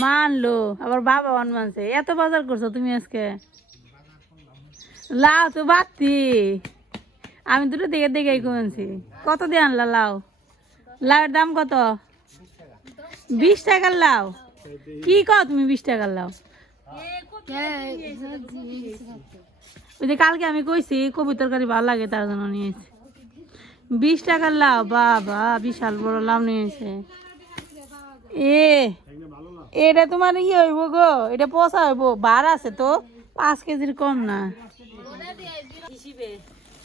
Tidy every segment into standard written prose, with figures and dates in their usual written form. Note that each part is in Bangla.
মানলো আবার বাবা মানছে। এত বাজার করছো তুমি আজকে? লাউ তো বাড়তি, আমি দুটো দেখে দেখে কমেছি। কত দিয়ে আনলা লাউ? লাউয়ের দাম কত? 20 টাকার লাউ? কি কও তুমি 20 টাকার লাউ? ওই যে কালকে আমি কইছি কবি তরকারি ভালো লাগে তার জন্য নিয়েছি। 20 টাকার লাউ, বাবা বিশাল বড় লাউ নিয়েছে। এটা তোমার ইয়ে হইব গো, এটা পচা হইব, বার আছে তো 5 কেজির কম না।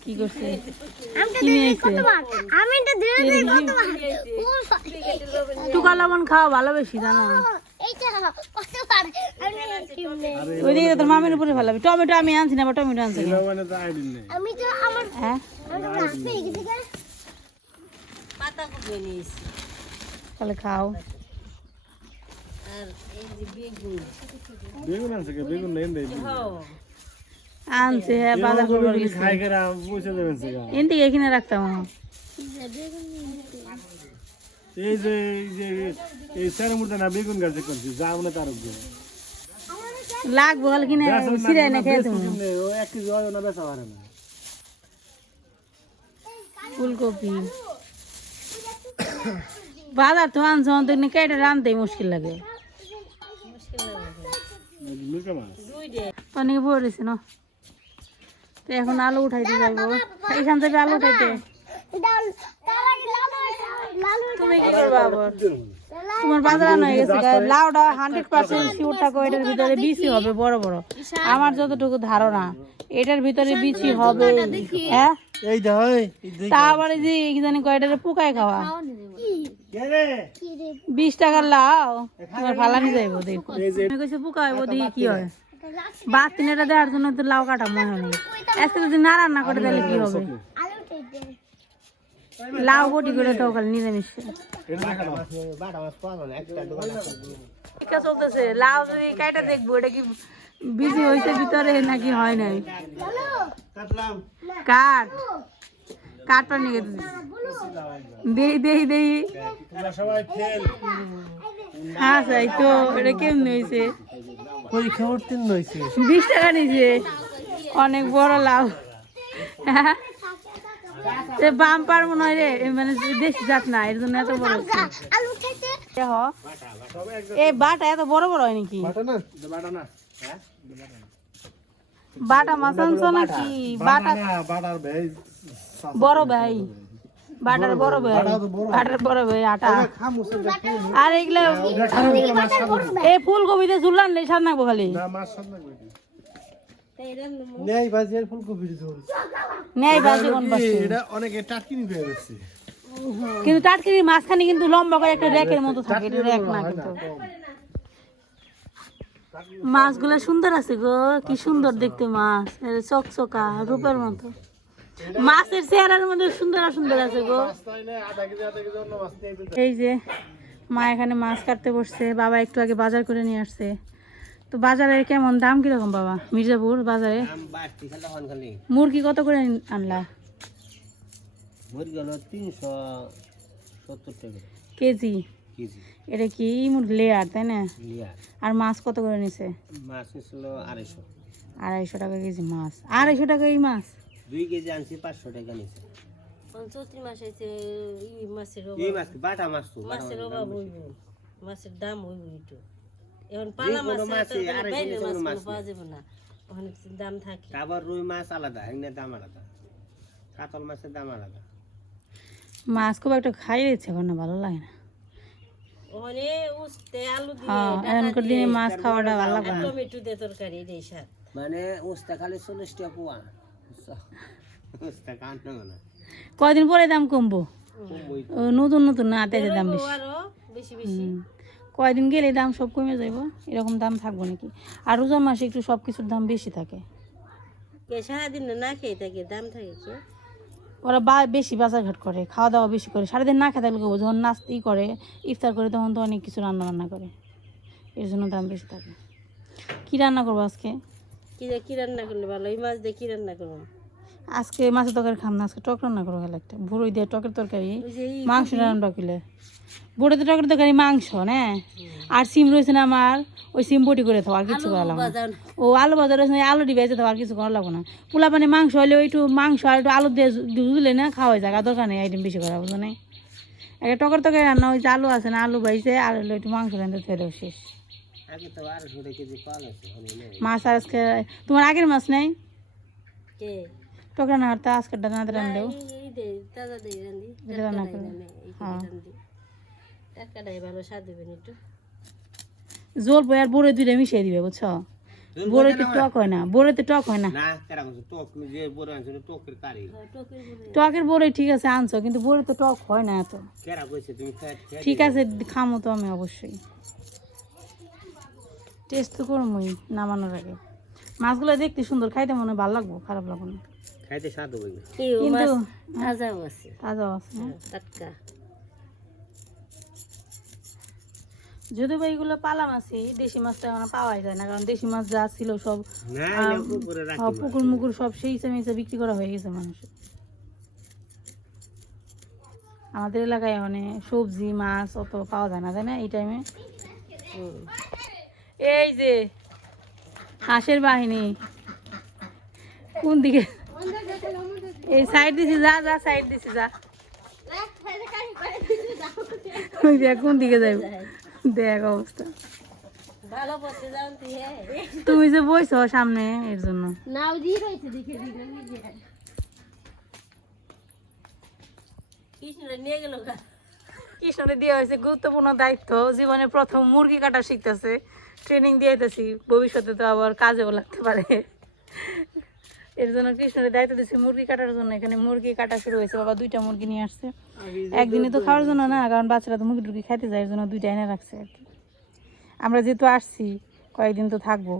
কি করছে? টুকা লবণ খাওয়া ভালো বেশি জানো। ওইদিকে তোর মামির উপরে ভালো। টমেটো আমি আনছি না, টমেটো আনছি তাহলে খাও। আনছে হ্যাঁ, বাজার করবার গেছে। এদিকে এখানে রাখতাম। এই যে এই স্যার মুর্দা না বেগুন গাছে করছি যাও না তার লাগবো কাল কিনে সিরে এনে খেয়ে তুমি। ও 1 কেজি হয় না বেচা পারে না। ফুলকপি বাজার তো আনছো তো কেটে রানতেই মুশকিল লাগে। অনেক পড়েছে না, তো এখন আলু উঠাইতে যাবো। এখান থেকে আলু উঠাইতে তুমি কি করবা আবার? তোমার বাজার আনা হয়ে গেছে। লাউটা 100% শিওর থাকো এটার ভিতরে বিচি হবে বড় বড়। আমার যতটুকু ধারণা এটার ভিতরে বিচি হবে। হ্যাঁ এই দেখ তারপরে যে কি জানি কয়টারে পোকায় খাওয়া। 20 টাকার লাউ তোমার ফালানি যাইবো। দেখো আমি কইছি পোকা হইব, দেখি কি হয়। বাদ তিনটা দেওয়ার জন্য তো লাউ কাটা মনে হয়। আজকে যদি না রান্না করে তাহলে কি হবে? লাউ বটি করে তো খালি নিরামিষ চলতেছে। লাউ যদি কাটা দেখবো এটা কি বিজি হয়েছে ভিতরে নাকি হয় নাই। কাঠ কাঠটা নিয়ে দেই দেই দেই। হ্যাঁ তাই তো, এটা কেমন হয়েছে? পরীক্ষা উত্তীর্ণ হয়েছে। 20 টাকা নিছে, অনেক বড় লাউ। হ্যাঁ বাম্পার মনে হয় রে, মানে দেশি জাত না এর জন্য এত বড়। এই বাটা এত বড় বড় হয় নাকি? বাটা মাছ আনছো নাকি? বাটা বড় ভাই, বাটার বড় ভাই, বাটার বড় ভাই আটা। আর এগুলো এই ফুলকপিতে ঝুলান নেই সাত নাকবো খালি। নেই বাজার ফুলকপির ঝোল নেই বাজে কোন পাশে এটা অনেকে টাটকিনি পেয়ে গেছে। কিন্তু টাটকিনি মাছখানি কিন্তু লম্বা করে একটা র্যাকের মতো থাকে, এটা র্যাক না কিন্তু। মাছগুলো সুন্দর আছে গো, কি সুন্দর দেখতে মাছ, চকচকা রূপের মতো। মাছের চেহারার মধ্যে সুন্দর সুন্দর আছে গো। এই যে মা এখানে মাছ কাটতে বসছে, বাবা একটু আগে বাজার করে নিয়ে আসছে। তো বাজারে কেমন দাম কিরকম বাবা? মির্জাপুর বাজারে মুরগি কত করে আনলা? মুরগি হলো 370 টাকা কেজি। এটা কি মুরগি লেয়ার তাই না? আর মাছ কত করে নিছে? মাছ ছিল 250 টাকা কেজি মাছ। 250 টাকা এই মাছ? 2 কেজি আনছি 500 টাকা নিছে। চৈত্র মাস হইছে ই মাছের এই মাছ বাটা মাছ তো মাছের অভাব হইব, মাছের দাম হইব একটু। এখন পালা মাছ বাইরে মাছ পাওয়া যাবে না, ওখানে দাম থাকে। আবার রুই মাছ আলাদা, এখানে দাম আলাদা, কাতল মাছের দাম আলাদা। মাছ খুব একটা খাই দিচ্ছে না, ভালো লাগে না। ওখানে উস্তে আলু হ্যাঁ দিয়ে এখনকার দিনে মাছ খাওয়াটা ভালো লাগে না। টমেটো দিয়ে তরকারি এটাই স্বাদ। মানে উস্তা খালি 40 টাকা পোয়া, উস্তা কাটনো না। কয়দিন পরে দাম কমবো, নতুন নতুন না তেজের দাম বেশি। আরো বেশি বেশি কয়দিন গেলে দাম সব কমে যাইব, এরকম দাম থাকবো নাকি? আর রোজার মাসে একটু সব কিছুর দাম বেশি থাকে। সারাদিন না খেয়ে থাকে দাম থাকে কি? ওরা বেশি বাজারঘাট করে, খাওয়া দাওয়া বেশি করে। সারাদিন না খেতে থাকলে যখন নাস্তি করে ইফতার করে তখন তো অনেক কিছু রান্না বান্না করে, এর জন্য দাম বেশি থাকে। কি রান্না করবো আজকে? কি রান্না করলে ভালো? এই মাছ দিয়ে কি রান্না করবো? আজকে মাছের তরকারি খাম না, আজকে টক রান্না করো গেলে একটা বুড়োই দিয়ে টকের তরকারি, মাংস রান্না কিলে বুড়োতে টকের তরকারি মাংস না, আর সিম রয়েছে না আমার, ওই সিম বটি করে থাও আর কিছু করা লাগবে না। ও আলু ভাজা রয়েছে না, আলু ডিবে থাও আর কিছু করা লাগবে না। পোলা পানি মাংস হলে একটু মাংস আর একটু আলু দিয়ে দিলে না খাওয়াই যায়, দরকার নেই আইটেম বেশি করা বুঝো না। একটা টকের তরকারি রান্না হয়েছে, আলু আছে না, আলু ভাইছে আর হলো একটু মাংস রান্না খেয়ে দেবো শেষ। মাছ আর আজকে তোমার আগের মাছ নেই টক রান্না করতে, আজকে রান্না রান্নাও রান্না করে হ্যাঁ জল বই আর বড়ে দুইটা মিশিয়ে দিবে বুঝছো, বড়েতে টক হয় না, বড়েতে টক হয় না। টকের বড়ে ঠিক আছে আনছো, কিন্তু বড়েতে টক হয় না এত। ঠিক আছে খামো তো আমি অবশ্যই, টেস্ট তো করবোই নামানোর আগে। মাছগুলো দেখতে সুন্দর, খাইতে মনে হয় ভালো লাগবো, খারাপ লাগবো না, খাইতে স্বাদ হবে কিন্তু তাজাও আছে, তাজাও আছে টাটকা। যদি বা এইগুলো পালা মাছই, দেশি মাছটা এখন পাওয়াই যায় না, কারণ দেশি মাছ যা ছিল সব পুকুর মুকুর সব সেই হিসেবে বিক্রি করা হয়ে গেছে মানুষের। আমাদের এলাকায় মানে সবজি মাছ অত পাওয়া যায় না, তাই না এই টাইমে। এই যে হাঁসের বাহিনী কোন দিকে, এই সাইড দিছি যা যা সাইড দিছি যা, ওই দেখ কোন দিকে যাইব দেখ অবস্থা। তুমি যে বইছ সামনে এর জন্য কৃষ্ণরে দেওয়া হয়েছে গুরুত্বপূর্ণ দায়িত্ব, জীবনের প্রথম মুরগি কাটা শিখতেছে, ট্রেনিং দিয়েছি, ভবিষ্যতে তো আবার কাজেও লাগতে পারে। এর জন্য কৃষ্ণের দায়িত্ব দিচ্ছে মুরগি কাটার জন্য। এখানে মুরগি কাটা শুরু হয়েছে, বাবা 2টা মুরগি নিয়ে আসছে, একদিনে তো খাওয়ার জন্য না, কারণ বাচ্চারা তো মুরগি টুরগি খাইতে যায়, এর জন্য 2টা এনে রাখছে আর কি। আমরা যেহেতু আসছি কয়েকদিন তো থাকবো,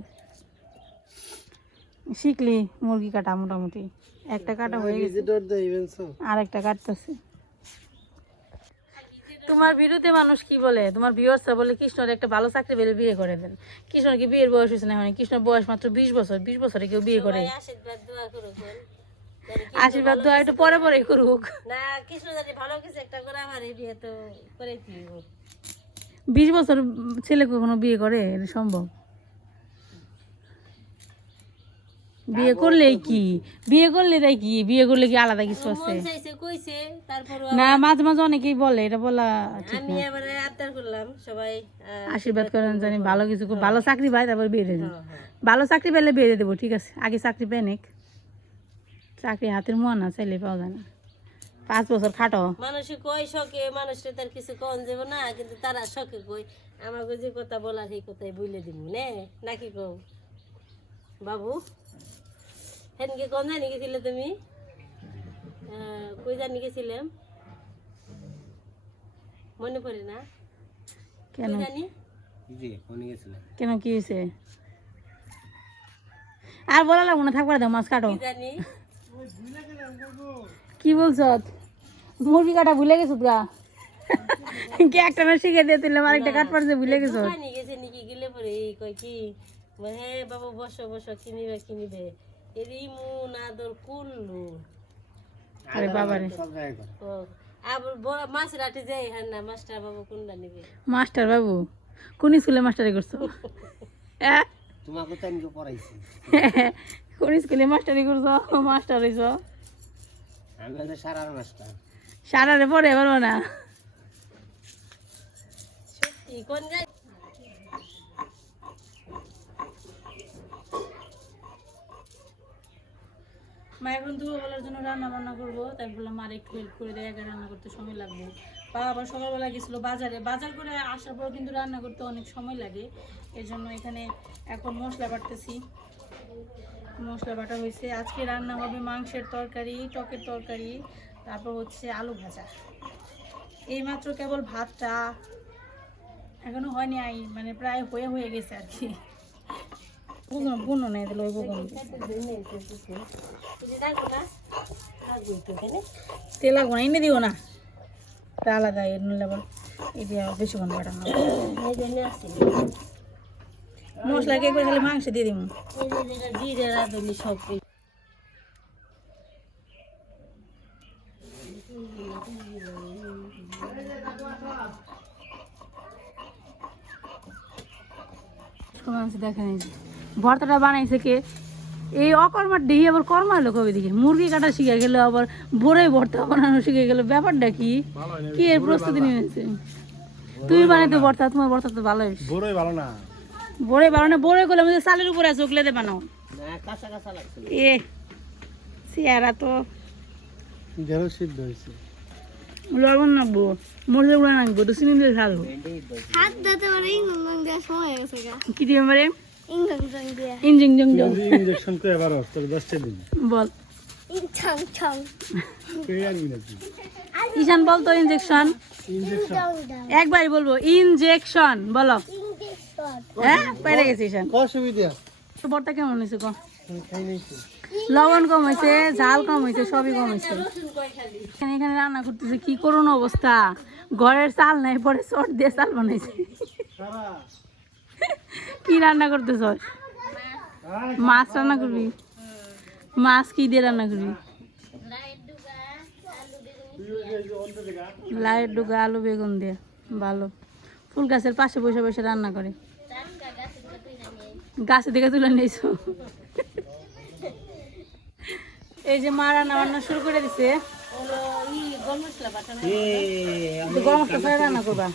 শিখলি মুরগি কাটা মোটামুটি। একটা কাটা হয়ে গেছে আর একটা কাটতেছে। তোমার বিরুদ্ধে মানুষ কি বলে, তোমার ভিউয়ার্সরা বলে কৃষ্ণর একটা ভালো চাকরি পেলে বিয়ে করে দেন। কৃষ্ণর কি বিয়ের বয়স হয়েছে না, মানে কৃষ্ণর বয়স মাত্র 20 বছর, 20 বছরে কেউ বিয়ে করে? আশীর্বাদ দোয়া একটু পরে পরে করুক না, কৃষ্ণ যদি ভালো কিছু একটা করে আমার এই বিয়ে তো করে দিব। 20 বছর ছেলে কখনো বিয়ে করে? এটা সম্ভব? বিয়ে করলে কি, বিয়ে করলে তাই কি, বিয়ে করলে কি আলাদা কিছু আছে না? মাঝে মাঝে অনেকেই বলে, এটা বলা ঠিক না। আশীর্বাদ করেন জানি ভালো কিছু, ভালো চাকরি পাই তারপর বিয়ে দিয়ে দেবো। ভালো চাকরি পেলে বিয়ে দিয়ে দেবো, ঠিক আছে, আগে চাকরি পেয়ে নিক। চাকরি হাতের মোয়া না, চাইলে পাওয়া যায় না। 5 বছর খাটো মানুষ কই শখে, মানুষের তার কিছু কন যাব না, কিন্তু তারা শখে কই আমাকে যে কথা বলা সেই কথাই বলে দিব নাকি কও বাবু? হেনকে কোন জানি গেছিলে তুমি? কই জানি গেছিলাম মনে পড়ে না কেন জানি, কেন কি হয়েছে আর বলা লাগবো না, থাকবার দাও, মাছ কাটো। জানি কি বলছ, মুরগি কাটা ভুলে গেছো গা? কি একটা না শিখে দিয়ে তুললাম, আরেকটা কাটবার যে ভুলে গেছো। গেছে নাকি গেলে পরে কই কি হে বাবু বসো বসো, কিনিবে কিনিবে এরই মন আদর কুল্লু। আরে বাবা রে, আবার মাছ রাতে যাই হ্যাঁ না, মাস্টার বাবু কোনটা নিবে? মাস্টার বাবু কোন স্কুলে মাস্টারি করছো? হ্যাঁ তোমাকে তো আমি পড়াইছি। কোন স্কুলে মাস্টারি করছো? মাস্টার হইছো? আমি তো সারার মাস্টার। সারারে পড়ে পারবো না সত্যি। কোন যাই মা এখন দুপুরবেলার জন্য রান্না বান্না করবো, তাই বললাম আর একটু হেল্প করে দেয়, আগে রান্না করতে সময় লাগবে। বাবা আবার সকালবেলা গেছিলো বাজারে, বাজার করে আসার পর কিন্তু রান্না করতে অনেক সময় লাগে। এর জন্য এখানে এখন মশলা বাটতেছি, মশলা বাটা হয়েছে। আজকে রান্না হবে মাংসের তরকারি, টকের তরকারি, তারপর হচ্ছে আলু ভাজা। এইমাত্র কেবল ভাতটা এখনো হয়নি, মানে প্রায় হয়ে গেছে আর কি। বুনো নেই দিল, ওই বুনো তেল লাগবো না, এনে দিও না, তা আলাদা লেবল এটা বেশিক্ষণ বাটানো। মশলা কে করে খালি মাংস দিয়ে দিব, জিরে রাঁধুনি সব ভর্তা বানাইছে দেখেন এই যে ভর্তাটা বানাইছে কে এই অকর্মার দেহি আবার কর্মা হলো কবে দিকে মুরগি কাটা শিখে গেল আবার বড়ই ভর্তা বানানো শিখে গেল ব্যাপারটা কি কি এর প্রস্তুতি নিয়েছে তুমি বানাইতে ভর্তা তোমার ভর্তা তো ভালো বড়ই ভালো না বড়ই ভালো না বড়ই করলে আমাদের চালের উপরে আছে ওগুলো দিয়ে বানাও না কাঁচা কাঁচা লাগছে এ চেহারা তো গেল সিদ্ধ হয়েছে লবণ নাকবো মরলে উড়া নাকবো তো চিনি দিয়ে খাবো হাত দিতে পারে ইঞ্জেকশন দেওয়ার সময় হয়ে গেছে গা কি দিয়ে মারে ইঞ্জেকশন দিয়ে ইঞ্জিং ইনজেকশন তো এবার তোর 10টা দিন বল ইঞ্জেকশন ছং পেয়ে আনবি নাকি ঈশান বল তো ইনজেকশন একবারই বলবো ইনজেকশন বলো ইঞ্জেকশন হ্যাঁ পেরে গেছে ঈশান অসুবিধা বর্তা কেমন হয়েছে কো খাই নাই লবণ কম হয়েছে ঝাল কম হয়েছে সবই কম হয়েছে এখানে রান্না করতেছে কি করুন অবস্থা ঘরের চাল নাই পরে চট দিয়ে চাল বানাইছে কি রান্না করতেছ মাছ রান্না করবি মাছ কি দিয়ে রান্না করবি লাইট ডুগা আলু বেগুন দিয়ে ভালো ফুল গাছের পাশে বসে বসে রান্না করে গাছে দিকে তুলে নিয়েছো এই যে মা রান্না বান্না শুরু করে দিছে গরম মশলা ফেলে রান্না করবা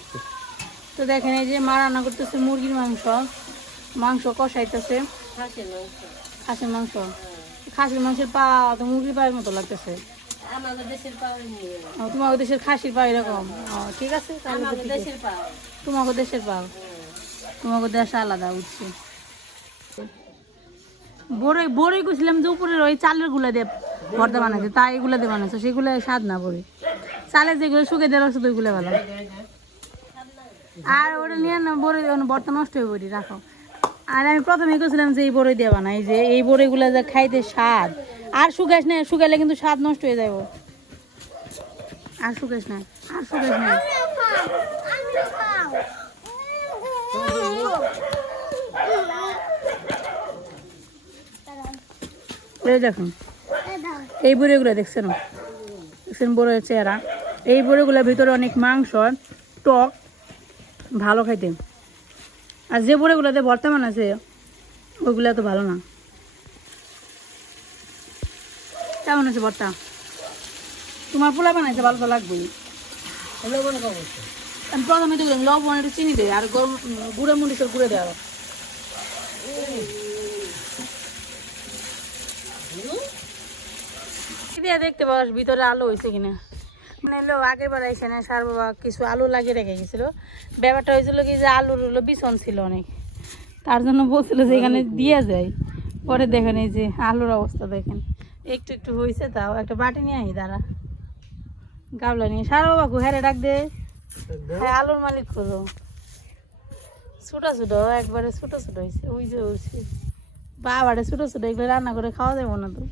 তো দেখেন এই যে মা রান্না করতেছে মুরগির মাংস কষাইতেছে খাসির মাংস খাসির মাংসের পা তো মুরগির পায়ের মতো লাগতেছে আমাদের দেশের পাওয়ার নিয়ে তোমাকে দেশের খাসির পা এরকম ঠিক আছে আমাদের দেশের পাওয়ার তোমাকে দেশের পাও তোমাকে দেশ আলাদা বুঝছি বড়ই কুছিলাম যে উপরের ওই চালের গুলা দিয়ে ভর্তা বানাইছে তাই এগুলা দিয়ে বানাইছে সেগুলো স্বাদ না বড়ি চালের যেগুলো শুকে দেওয়া রয়েছে ওইগুলো ভালো আর ওটা নিয়ে না বড়ই ভর্তা নষ্ট হয়ে বড়ি রাখো আর আমি প্রথমে কইছিলাম যে এই বড়ই দিয়ে বানাই যে এই বড়িগুলো যা খাইতে স্বাদ আর শুকাইস না শুকাইলে কিন্তু স্বাদ নষ্ট হয়ে যাবো আর শুকাইস না এই দেখুন এই বড়িগুলো দেখছেন বড়ির চেহারা এই বড়িগুলোর ভিতরে অনেক মাংস টক ভালো খাইতে আর যে বড়িগুলোতে ভর্তা বানাচ্ছে ওইগুলো তো ভালো না কেমন আছে ভর্তা তোমার পোলা বানাইছে ভালো তো লাগবেই আমি প্রথমে তো লবণ একটু চিনি দেয় আর গরম গুঁড়ো মরিচের গুঁড়ো দেওয়া দেখতে পাস ভিতরে আলু হয়েছে কিনা মানে হলো আগের বার আইসে না সার বাবা কিছু আলু লাগিয়ে রেখে গেছিল ব্যাপারটা হয়েছিল কি যে আলুর হলো বিছন ছিল অনেক তার জন্য বলছিল যে এখানে দিয়ে যায় পরে দেখেন এই যে আলুর অবস্থা দেখেন একটু একটু হয়েছে তাও একটা বাটি নিয়ে আই দাঁড়া গাবলা নিয়ে সার বাবা হেরে ডাক দে হ্যাঁ আলুর মালিক খোঁজো ছোটো ছোটো একবারে ছোটো ছোটো হয়েছে ওই যে হয়েছে বাবারে ছোটো ছোটো এগুলো রান্না করে খাওয়া যাবো না তো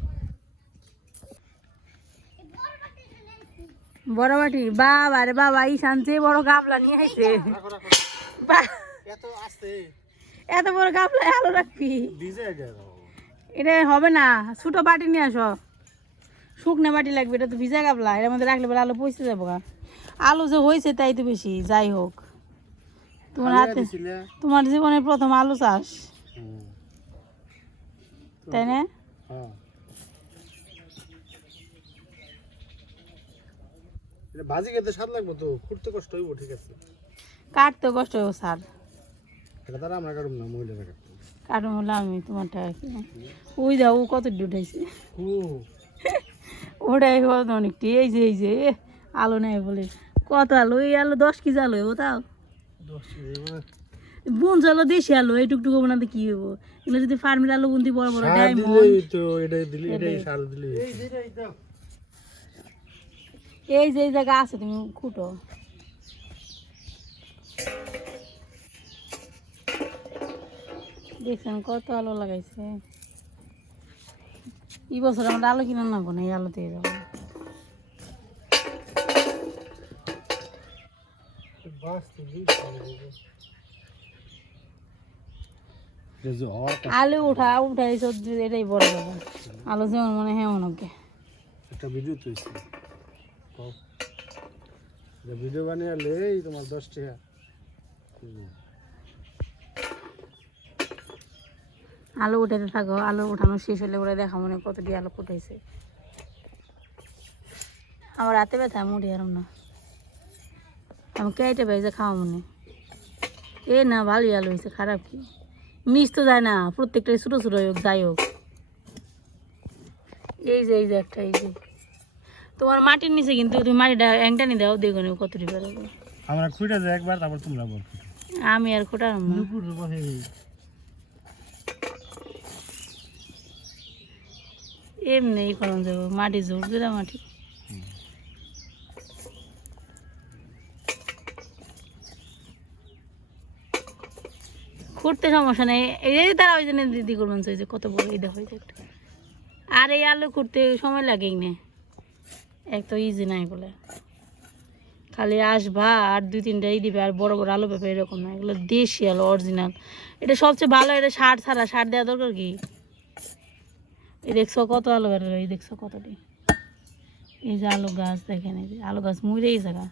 বড় বাটি বাবারে বাবা ঈশান যে বড় গাবলা নিয়ে আইছে এত বড় গাবলা আলু রাখবি এটা হবে না ছোট বাটি নিয়ে আসো শুকনো বাটি লাগবে এটা তো ভিজা গাবলা এর মধ্যে রাখলে বলে আলু পচে যাবো আলু যে হয়েছে তাই তো বেশি যাই হোক তোমার হাতে তোমার জীবনের প্রথম আলু চাষ তাই না ভাজি খেতে স্বাদ লাগবে তো খুঁড়তে কষ্ট হইব ঠিক আছে কাটতে কষ্ট হইব স্যার এটা তারা আমরা কাটুম না মহিলারা কাটতে কাটুম হলে আমি তোমারটা ওই দাও ও কত উঠাইছে ওটাই কত অনেকটি এই যে আলু নেই বলে কত আলু এই আলু 10 কেজি আলু হইব তাও 10 কেজি বুন আলু দেশি আলু এই টুকটুকু বানাতে কি হইব এগুলো যদি ফার্মের আলু বুনতি বড় বড় ডায়মন্ড তো এটাই দিলি এটাই সার দিলি এই যে জায়গা আছে তুমি খুঁটো দেখছেন কত আলু লাগাইছে এই বছর আমরা আলু কিনে নেবো না এই আলু দিয়ে যাবো আলু উঠাই সবজি এটাই বড় ব্যাপার আলু যেমন মনে হয় এমন ওকে একটা ভিডিও তৈরি ভিডিও বানিয়ে তোমার 10 টাকা আলু উঠাতে থাকো, আলু উঠানো শেষ হলে ওরা দেখা মনে কতটি আলু ফুটাইছে। আমার রাতে ব্যথা মুড়ি আরাম না, আমি কেটে ভেজে খাওয়া মনে এ না ভালোই আলু হয়েছে, খারাপ কি মিস তো যায় না, প্রত্যেকটাই ছোটো ছোটো হোক যাই হোক। এই যে একটা, এই যে তোমার মাটির নিচে কিন্তু তুমি মাটিটা একটানি দাও, দেখো নি কতটি বেরোবে। আমরা খুঁড়ে যাই একবার, তারপর তোমরা বল। আমি আর খোটালাম না, এমনি করান যাবো, মাটি জোর দিলা মাটি। খুঁড়তে সমস্যা নেই, এই যে তারা ওই জন্য দিদি করবেন যে কত বড় এই দেখো একটা। আর এই আলু খুঁড়তে সময় লাগেই না, এক তো ইজি নাই বলে, খালি আসবা আর 2-3টাই দিবে, আর বড় বড় আলু পেঁপে এরকম না, এগুলো দেশি আলু অরিজিনাল। এটা সবচেয়ে ভালো, এটা সার ছাড়া, সার দেওয়া দরকার কি। এই দেখছো কত আলু বেরোলো, এই দেখছো কতটি, এই যে আলু গাছ দেখেন, এই যে আলু গাছ মুড়েই জায়গা।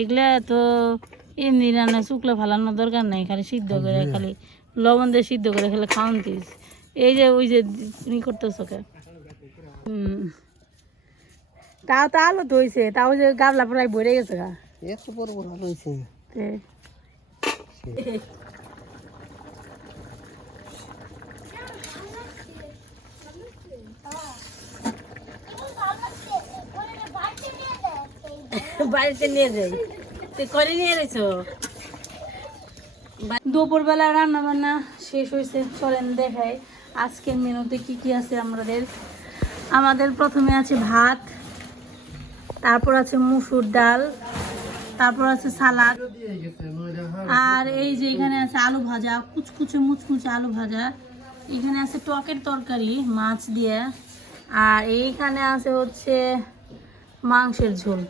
এগুলা তো এমনি রান্না শুকলো ফালানোর দরকার নাই, খালি সিদ্ধ করে, খালি লবণ দিয়ে সিদ্ধ করে খেলে খাওয়ান দিস। এই যে ওই যে তুমি করতেছো কে, তাও তো আলু তো হয়েছে, তাও যে গাবলা প্রায় ভরে গেছে গা, এত বড় বড় আলু হয়েছে। বাড়িতে নিয়ে যাই, তুই করে নিয়ে গেছো। দুপুরবেলা রান্না বান্না শেষ হয়েছে, চলেন দেখাই আজকের মেনুতে কি কি আছে আমাদের প্রথমে আছে ভাত, তারপর আছে মুসুর ডাল, তারপর আছে সালাদ, আর এই যে এখানে আছে আলু ভাজা, কুচকুচে মুচকুচে আলু ভাজা, এখানে আছে টকের তরকারি মাছ দিয়ে, আর এইখানে আছে হচ্ছে মাংসের ঝোল।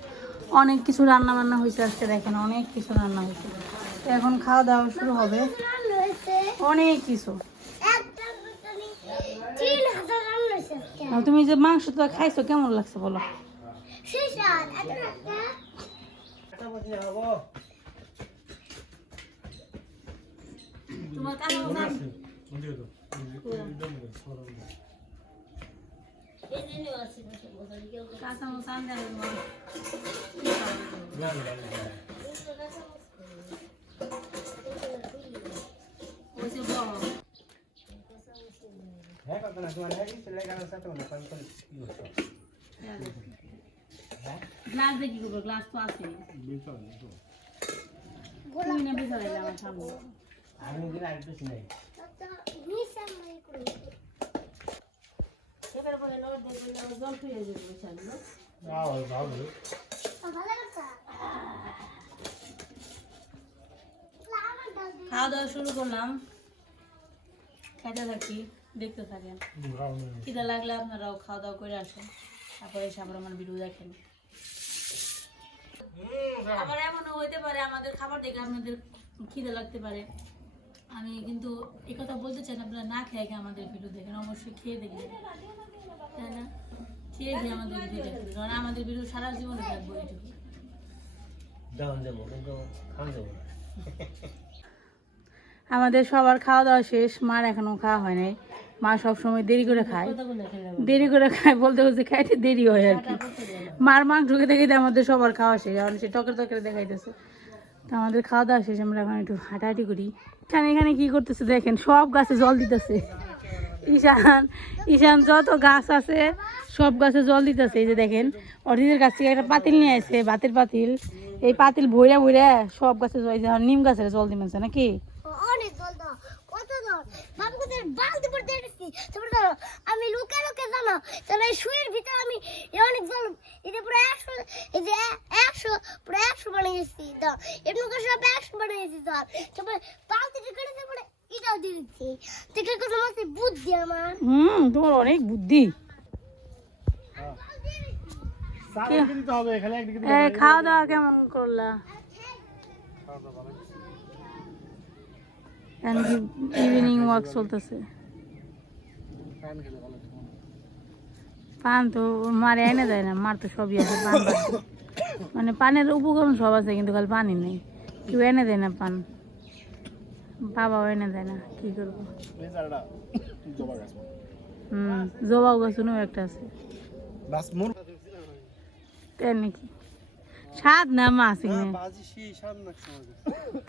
অনেক কিছু রান্না বান্না হয়েছে আজকে, দেখেন অনেক কিছু রান্না হয়েছে। তো এখন খাওয়া দাওয়া শুরু হবে, অনেক কিছু। তুমি যে মাংস তো খাইছো, কেমন লাগছে বলো? তোমার কাছে গ্লাস দেখি করবো, গ্লাস তো আছে, তুমি না বেশি লাগলে আমার সামনে। খাওয়া দাওয়া শুরু করলাম, খেতে থাকি, দেখতে থাকেন। খিদে লাগলে আপনারাও খাওয়া দাওয়া করে আসেন, তারপরে এসে আবার আমার ভিডিও দেখেন। আবার এমনও হইতে পারে আমাদের খাবার দেখে আপনাদের খিদে লাগতে পারে, আমি কিন্তু এই কথা বলতে চাই না আপনারা না খেয়ে আমাদের ভিডিও দেখেন, অবশ্যই খেয়ে দেখবেন, তাই না? খেয়ে খেয়ে আমাদের ভিডিও দেখবেন, কারণ আমাদের ভিডিও সারা জীবনে থাকবো এইটুকু। আমাদের সবার খাওয়া দাওয়া শেষ, মার এখনো খাওয়া হয় নাই, মা সবসময় দেরি করে খায়, বলতে বলতে খাইতে দেরি হয় আর কি। মার মাংস খেতে খেতে আমাদের সবার খাওয়া শেষ, কারণ সে টকের তরকারি দেখাইতেছে। তো আমাদের খাওয়া দাওয়া শেষ, আমরা এখন একটু হাঁটাহাঁটি করি। এখানে কি করতেছে দেখেন, সব গাছে জল দিতেছে। ঈশান যত গাছ আছে সব গাছে জল দিতেছে। এই যে দেখেন অরিজিনের গাছ থেকে একটা পাতিল নিয়ে আসছে, ভাতের পাতিল, এই পাতিল ভইরা ভইরা সব গাছে জল, নিম গাছের জল দিমেছে নাকি। অনেক জল দাও, কত জল বাবুদের বালতি পড়তে এসেছি। তারপর ধরো আমি লুকে লুকে জানো, তাহলে এই শুয়ের ভিতরে আমি অনেক জল, এই যে পুরো 100, এই যে 100 পুরো 100 বানিয়ে গেছি। তো এমনি করে সব 100 বানিয়ে গেছি জল। তারপর বালতিটা করে তারপরে এটাও দিয়ে দিচ্ছি। দেখলে কত মাসে বুদ্ধি আমার। তোমার অনেক বুদ্ধি। খাওয়া দাওয়া কেমন করলা? ইভিনিং ওয়াক চলতেছে। পান তো মারে এনে দেয় না, মার তো সবই আছে, পান মানে পানের উপকরণ সব আছে, কিন্তু খালি পানি নেই। কেউ এনে দেয় না পান, বাবাও এনে দেয় না, কি করবো। জবাও গাছও একটা আছে, তাই নাকি? স্বাদ না মাছ এখানে,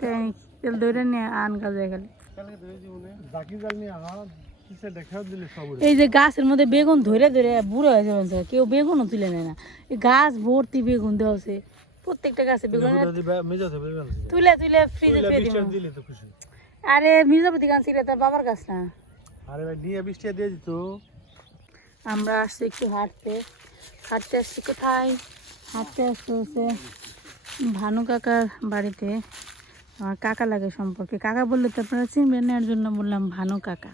তাই নাকি? তেল দইটা নিয়ে আন কাজে খালি। এই যে গাছের মধ্যে বেগুন ধরে ধরে বুড়ো হয়ে যাবে, কেউ বেগুনও তুলে নেয় না। এই গাছ ভর্তি বেগুন দেওয়া আছে, প্রত্যেকটা গাছে বেগুন তুলে তুলে ফ্রিজে ফেলে দিব। আরে মির্জাপতি গাছ ছিল তার বাবার গাছ না। আরে ভাই নিয়ে 20 টাকা দিয়ে দিত। আমরা আসছি একটু হাঁটতে, হাঁটতে আসছি কোথায়? হাঁটতে আসতে হচ্ছে ভানু কাকার বাড়িতে। আমার কাকা লাগে সম্পর্কে, কাকা বললে তো আপনারা চিনবেন না, এর জন্য বললাম ভানু কাকা।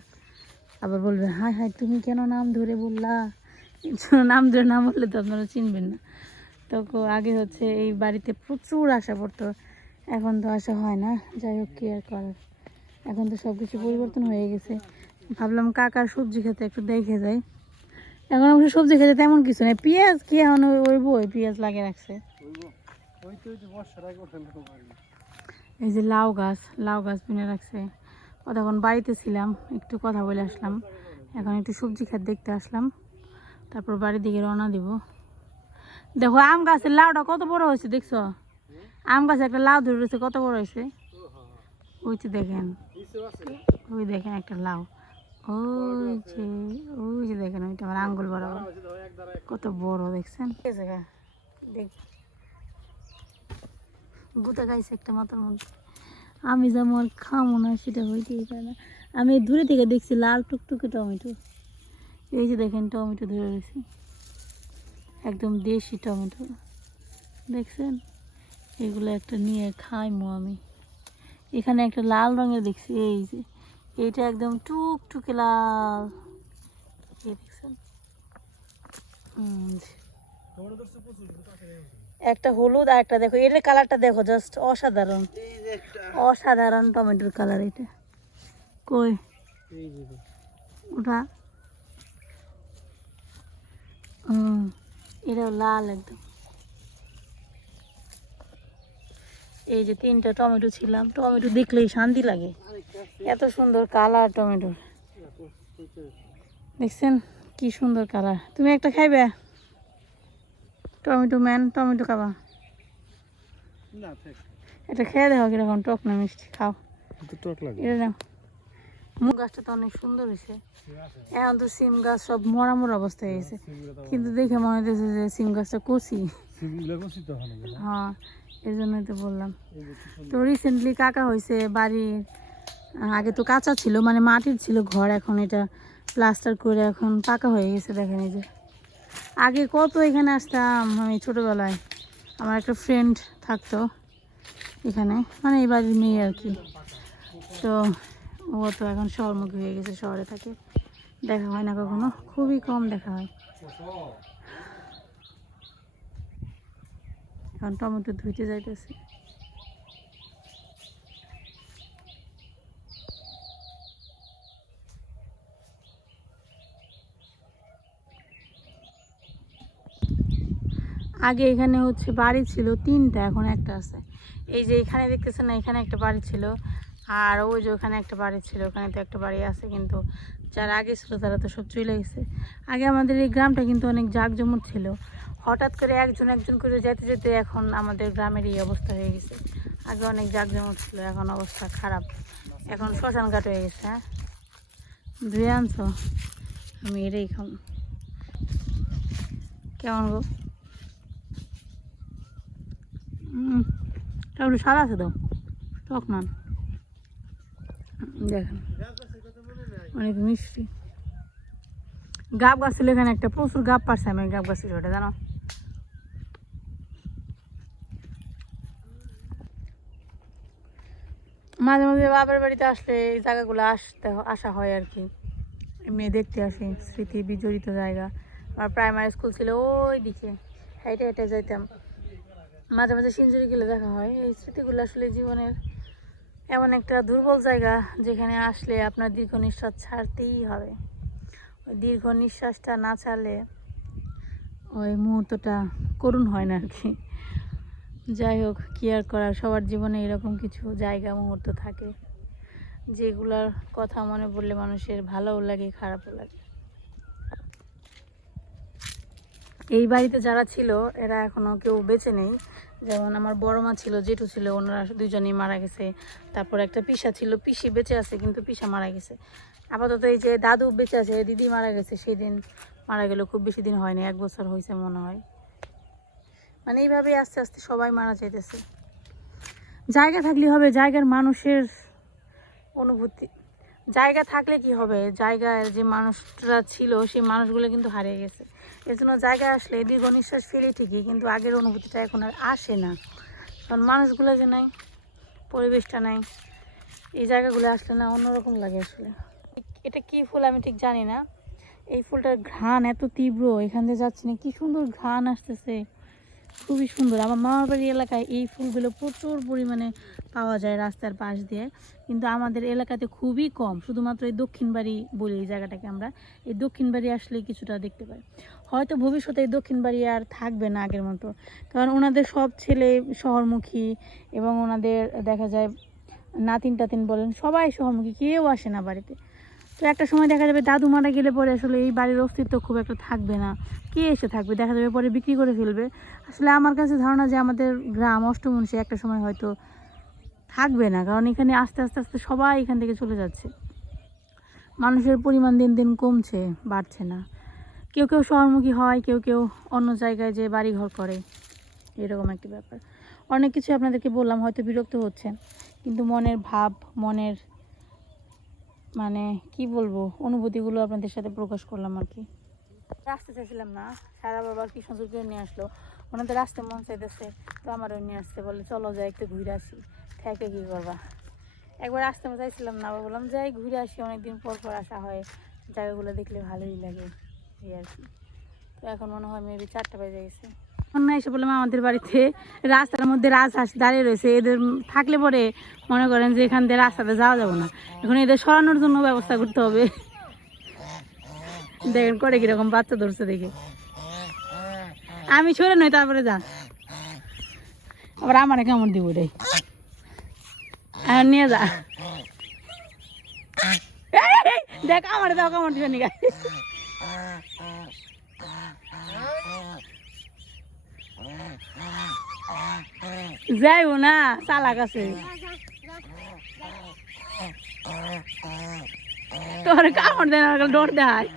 আবার বলবেন হাই হাই তুমি কেন নাম ধরে বললা, নাম ধরে না বললে তো আপনারা চিনবেন না। তো আগে হচ্ছে এই বাড়িতে প্রচুর আসা পড়তো, এখন তো আসা হয় না। যাই হোক, কি আর করার, এখন তো সব কিছু পরিবর্তন হয়ে গেছে। ভাবলাম কাকার সবজি খেতে একটু দেখে যাই। এখন অবশ্য সবজি খেতে তেমন কিছু নেই, পেঁয়াজ কি এখন ওই বই পেঁয়াজ লাগিয়ে রাখছে। এই যে লাউ গাছ কিনে রাখছে। তখন বাড়িতে ছিলাম, একটু কথা বলে আসলাম, এখন একটু সবজি খেতে দেখতে আসলাম, তারপর বাড়ির দিকে রওনা দিব। দেখো আম গাছের লাউটা কত বড় হয়েছে দেখছো? আম গাছে একটা লাউ ধরে রয়েছে, কত বড় হয়েছে। ওইটি দেখেন, ওই দেখেন একটা লাউ, ওই যে দেখেন ওইটা আমার আঙ্গুল বরাবর, কত বড় দেখছেন। গুতা গাইছে একটা মাথার মধ্যে, আমি যেমন খামো না সেটা হইতেই পারে না। আমি দূরে থেকে দেখছি লাল টুকটুকে টমেটো, এই যে দেখেন টমেটো ধরে রয়েছে, একদম দেশি টমেটো দেখছেন। এগুলো একটা নিয়ে খাইমো আমি। এখানে একটা লাল রঙের দেখছি, এই যে এইটা একদম টুকটুকে লাল, এই দেখছেন। একটা হলুদ আর একটা দেখো, এর কালারটা দেখো, জাস্ট অসাধারণ, অসাধারণ টমেটোর কালার এটা। কই ওটা? এটাও লাল একদম। এই যে 3টা টমেটো ছিলাম, টমেটো দেখলেই শান্তি লাগে, এত সুন্দর কালার টমেটোর, দেখছেন কি সুন্দর কালার। তুমি একটা খাইবে? টমেটো ম্যান, টমেটো খাবা? এটা খেয়ে দেখো কিরকম টক না মিষ্টি, খাও। এটা নাও। মুগ গাছটা তো অনেক সুন্দর হয়েছে। এখন তো সিম গাছ সব মরা মরা অবস্থা হয়ে গেছে, কিন্তু দেখে মনে হচ্ছে যে সিম গাছটা কচি। হ্যাঁ, এই জন্যই তো বললাম। তো রিসেন্টলি কাকা হয়েছে বাড়ির, আগে তো কাঁচা ছিল, মানে মাটির ছিল ঘর, এখন এটা প্লাস্টার করে এখন পাকা হয়ে গেছে। দেখেন এই যে, আগে কত এখানে আসতাম আমি ছোটোবেলায়, আমার একটা ফ্রেন্ড থাকতো এখানে, মানে এই বাড়ির মেয়ে আর কি। তো ও তো এখন শহরমুখী হয়ে গেছে, শহরে থাকে, দেখা হয় না কখনো, খুবই কম দেখা হয়। এখন টমেটো ধুইতে যাইতেছে। আগে এখানে হচ্ছে বাড়ি ছিল 3টা, এখন একটা আছে। এই যে এখানে দেখতেছেন না, এখানে একটা বাড়ি ছিল, আর ওই যে ওখানে একটা বাড়ি ছিল, ওখানে তো একটা বাড়ি আছে, কিন্তু যারা আগে ছিল তারা তো সব চলে গেছে। আগে আমাদের এই গ্রামটা কিন্তু অনেক জাঁকজমক ছিল, হঠাৎ করে একজন একজন করে যেতে যেতে এখন আমাদের গ্রামের এই অবস্থা হয়ে গেছে। আগে অনেক জাঁকজমক ছিল, এখন অবস্থা খারাপ, এখন শ্মশান ঘাট হয়ে গেছে। হ্যাঁ, ধুয়ে আনছো? আমি এটাই খাম। কেমন গো? একটু সাদা আছে তো, টক না, দেখেন অনেক মিষ্টি। গাব গাছ ছিল এখানে একটা, প্রচুর গাব পারছে আমি গাব গাছের ওটা, জানো? মাঝে মাঝে বাবার বাড়িতে আসলে এই জায়গাগুলো আসা হয় আর কি, এমনি দেখতে আসি, স্মৃতি বিজড়িত জায়গা। আমার প্রাইমারি স্কুল ছিল ওই দিকে, হেঁটে হেঁটে যাইতাম। মাঝে মাঝে সিঞ্জুরি গেলে দেখা হয়। এই স্মৃতিগুলো আসলে জীবনের এমন একটা দুর্বল জায়গা, যেখানে আসলে আপনার দীর্ঘ নিঃশ্বাস ছাড়তেই হবে। ওই দীর্ঘ নিঃশ্বাসটা না ছাড়লে ওই মুহূর্তটা করুণ হয় না আর কি। যাই হোক, কি আর করার, সবার জীবনে এরকম কিছু জায়গা মুহূর্ত থাকে যেগুলার কথা মনে পড়লে মানুষের ভালোও লাগে, খারাপও লাগে। এই বাড়িতে যারা ছিল এরা এখনো কেউ বেঁচে নেই। যেমন আমার বড় মা ছিল, জেঠু ছিল, ওনারা দুজনেই মারা গেছে। তারপর একটা পিসা ছিল, পিসি বেঁচে আছে কিন্তু পিসা মারা গেছে। আপাতত এই যে দাদু বেঁচে আছে, দিদি মারা গেছে, সেই দিন মারা গেল, খুব বেশি দিন হয়নি, 1 বছর হয়েছে মনে হয়। মানে এইভাবে আস্তে আস্তে সবাই মারা যাইতেছে। জায়গা থাকলে হবে, জায়গার মানুষের অনুভূতি, জায়গা থাকলে কি হবে, জায়গায় যে মানুষরা ছিল সেই মানুষগুলো কিন্তু হারিয়ে গেছে। এর জন্য জায়গায় আসলে দীর্ঘ নিঃশ্বাস ফেলে ঠিকই, কিন্তু আগের অনুভূতিটা এখন আর আসে না, কারণ মানুষগুলো যে নাই, পরিবেশটা নাই, এই জায়গাগুলো আসলে না অন্যরকম লাগে আসলে। এটা কি ফুল আমি ঠিক জানি না, এই ফুলটার ঘ্রাণ এত তীব্র, এখান দিয়ে যাচ্ছি না, কি সুন্দর ঘ্রাণ আসতেছে, খুবই সুন্দর। আমার মামার বাড়ির এলাকায় এই ফুলগুলো প্রচুর পরিমাণে পাওয়া যায় রাস্তার পাশ দিয়ে, কিন্তু আমাদের এলাকাতে খুবই কম, শুধুমাত্র এই দক্ষিণ বাড়ি বলি এই জায়গাটাকে আমরা, এই দক্ষিণ বাড়ি আসলে কিছুটা দেখতে পাই। হয়তো ভবিষ্যতে এই দক্ষিণ বাড়ি আর থাকবে না আগের মতো, কারণ ওনাদের সব ছেলে শহরমুখী, এবং ওনাদের দেখা যায় নাতিন টাতিন বলেন সবাই শহরমুখী, কেউ আসে না বাড়িতে। তো একটা সময় দেখা যাবে দাদু মারা গেলে পরে আসলে এই বাড়ির অস্তিত্ব খুব একটা থাকবে না, কে এসে থাকবে, দেখা যাবে পরে বিক্রি করে ফেলবে। আসলে আমার কাছে ধারণা যে আমাদের গ্রাম অষ্টমনসি একটা সময় হয়তো থাকবে না, কারণ এখানে আস্তে আস্তে আস্তে সবাই এখান থেকে চলে যাচ্ছে, মানুষের পরিমাণ দিন দিন কমছে, বাড়ছে না। কেউ কেউ শহরমুখী হয়, কেউ কেউ অন্য জায়গায় যে বাড়িঘর করে, এরকম একটা ব্যাপার। অনেক কিছু আপনাদেরকে বললাম, হয়তো বিরক্ত হচ্ছে, কিন্তু মনের ভাব, মনের মানে কি বলবো, অনুভূতিগুলো আপনাদের সাথে প্রকাশ করলাম আর কি। আসতে চাইছিলাম না, সারা বাবা কি সুন্দর করে নিয়ে আসলো, ওনাদের আসতে মন চাইতেছে, তো আমারও নিয়ে আসতে বলে চলো যাই একটু ঘুরে আসি, থেকে কী করবা। একবার আসতে চাইছিলাম না, আবার বললাম যাই ঘুরে আসি, অনেকদিন পর পর আসা হয়, জায়গাগুলো দেখলে ভালোই লাগে এই আর কি। তো এখন মনে হয় মেবি 4টা বেজে গেছে। না এসে বললাম আমাদের বাড়িতে রাস্তার মধ্যে রাজহাঁস দাঁড়িয়ে রয়েছে, এদের থাকলে পরে মনে করেন যে এখান থেকে রাস্তাতে যাওয়া যাবে না, এখন এদের সরানোর জন্য ব্যবস্থা করতে হবে। দেখেন করে কিরকম বাচ্চা ধরছে দেখে, আমি সরে নই তারপরে যা, আবার আমার কেমন দিব রে, নিয়ে যা, দেখ আমার দাও কেমন দিবে নিগা, যাইব না চালাক আছে তোর, কামড় দেয় না, ডর দেয়।